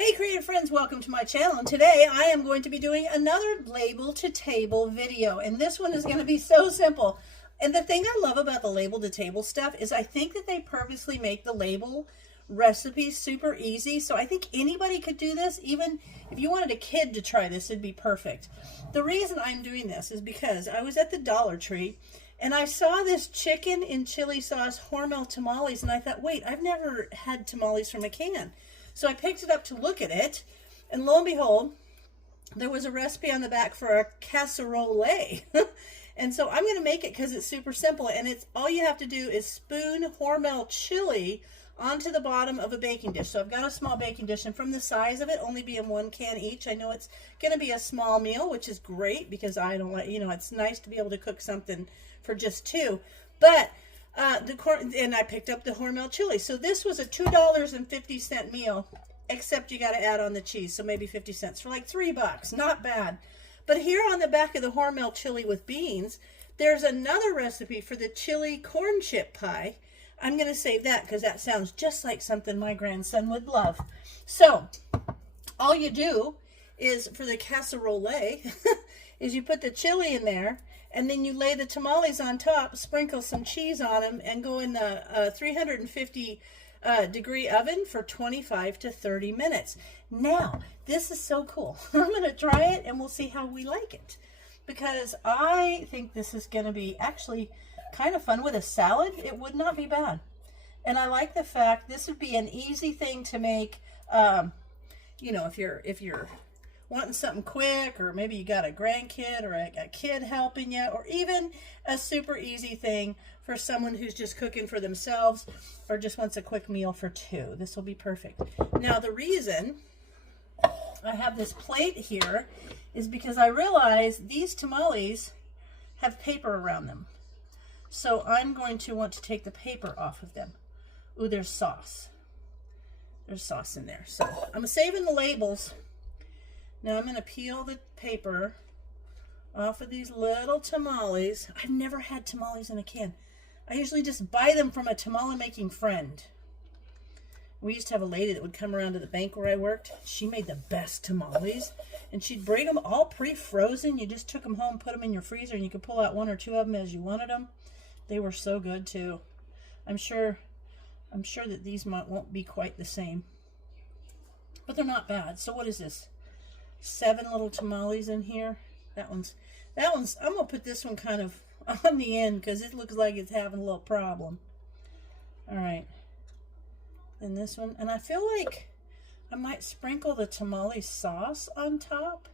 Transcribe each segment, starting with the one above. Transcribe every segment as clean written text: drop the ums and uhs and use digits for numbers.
Hey creative friends, welcome to my channel, and today I am going to be doing another label to table video, and this one is going to be so simple. And the thing I love about the label to table stuff is I think that they purposely make the label recipes super easy, so I think anybody could do this. Even if you wanted a kid to try this, it'd be perfect. The reason I'm doing this is because I was at the Dollar Tree and I saw this chicken in chili sauce Hormel tamales, and I thought, wait, I've never had tamales from a can. So I picked it up to look at it, and lo and behold, there was a recipe on the back for a casserole. And so I'm going to make it because it's super simple, and it's all you have to do is spoon Hormel Chili onto the bottom of a baking dish. So I've got a small baking dish, and from the size of it, only being 1 can each, I know it's going to be a small meal, which is great because I don't like, it's nice to be able to cook something for just 2. But and I picked up the Hormel Chili. So this was a $2.50 meal, except you got to add on the cheese, so maybe 50 cents for like $3. Not bad. But here on the back of the Hormel Chili with beans, there's another recipe for the chili corn chip pie. I'm going to save that because that sounds just like something my grandson would love. So all you do is, for the casserole, is you put the chili in there, and then you lay the tamales on top, sprinkle some cheese on them, and go in the 350 degree oven for 25 to 30 minutes. Now, this is so cool. I'm going to try it, and we'll see how we like it. Because I think this is going to be actually kind of fun with a salad. It would not be bad. And I like the fact this would be an easy thing to make, if you're wanting something quick, or maybe you got a grandkid or a kid helping you, or even a super easy thing for someone who's just cooking for themselves or just wants a quick meal for 2. This will be perfect. Now, the reason I have this plate here is because I realize these tamales have paper around them. So I'm going to want to take the paper off of them. Ooh, there's sauce. There's sauce in there. So I'm saving the labels. Now I'm going to peel the paper off of these little tamales. I've never had tamales in a can. I usually just buy them from a tamale making friend. We used to have a lady that would come around to the bank where I worked. She made the best tamales, and she'd bring them all pre-frozen. You just took them home, put them in your freezer, and you could pull out 1 or 2 of them as you wanted them. They were so good too. I'm sure that these won't be quite the same, but they're not bad. So what is this? 7 little tamales in here. That one's, I'm going to put this one kind of on the end because it looks like it's having a little problem. All right. And this one, and I feel like I might sprinkle the tamale sauce on top.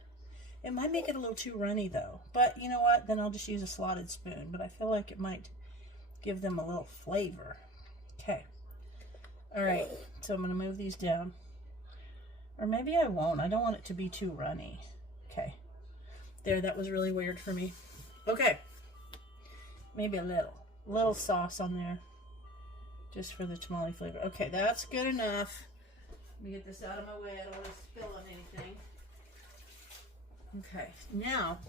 It might make it a little too runny though, but you know what? Then I'll just use a slotted spoon, but I feel like it might give them a little flavor. Okay. All right. So I'm going to move these down. Or maybe I won't. I don't want it to be too runny. Okay. There, that was really weird for me. Okay. Maybe a little sauce on there. Just for the tamale flavor. Okay, that's good enough. Let me get this out of my way. I don't want to spill on anything. Okay, now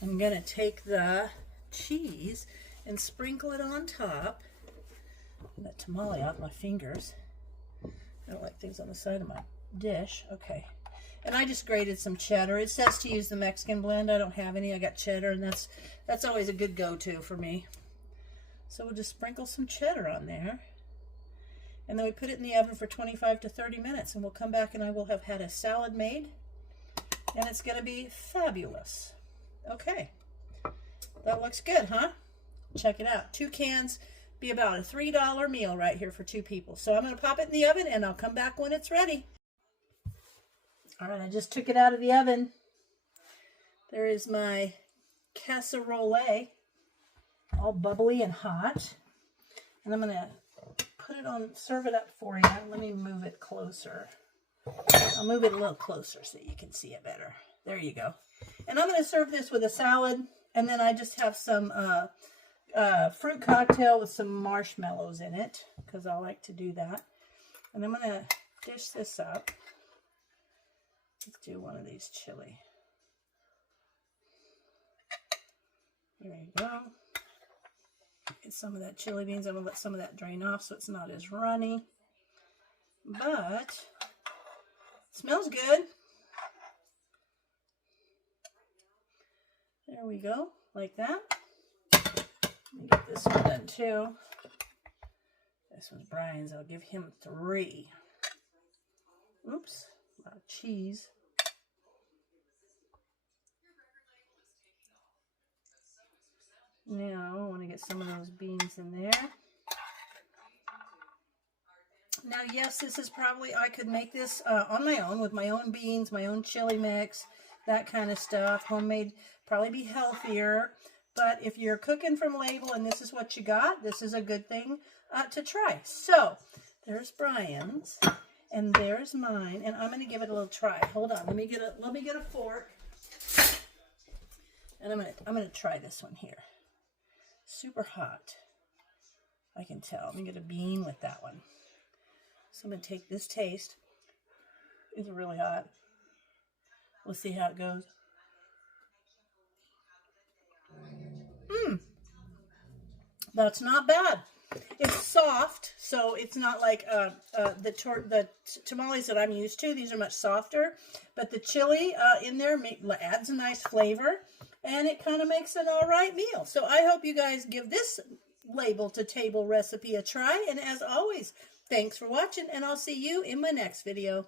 I'm going to take the cheese and sprinkle it on top. That tamale off my fingers. I don't like things on the side of my dish. Okay. And I just grated some cheddar. It says to use the Mexican blend. I don't have any. I got cheddar, and that's always a good go-to for me. So we'll just sprinkle some cheddar on there. And then we put it in the oven for 25 to 30 minutes, and we'll come back and I will have had a salad made, and it's going to be fabulous. Okay. That looks good, huh? Check it out. 2 cans. Be about a $3 meal right here for 2 people. So I'm going to pop it in the oven, and I'll come back when it's ready. All right, I just took it out of the oven. There is my casserole, all bubbly and hot. And I'm going to put it on, serve it up for you. Let me move it closer. I'll move it a little closer so you can see it better. There you go. And I'm going to serve this with a salad, and then I just have some fruit cocktail with some marshmallows in it, because I like to do that. And I'm going to dish this up. Let's do one of these chili. There you go. Get some of that chili beans. I'm going to let some of that drain off so it's not as runny. But Smells good. There we go, like that. Let me get this one done too. This one's Brian's. I'll give him 3. Oops, a lot of cheese. Now I want to get some of those beans in there. Now, yes, this is probably, I could make this on my own with my own beans, my own chili mix, that kind of stuff. Homemade, probably be healthier. But if you're cooking from label and this is what you got, this is a good thing to try. So there's Brian's and there's mine, and I'm going to give it a little try. Hold on, let me get a fork, and I'm going to try this one here. Super hot, I can tell. Let me get a bean with that one. So I'm going to take this taste. It's really hot. We'll see how it goes. That's not bad. It's soft, so it's not like the tamales that I'm used to. These are much softer, but the chili in there adds a nice flavor, and it kind of makes an all right meal. So I hope you guys give this label to table recipe a try, and as always, thanks for watching, and I'll see you in my next video.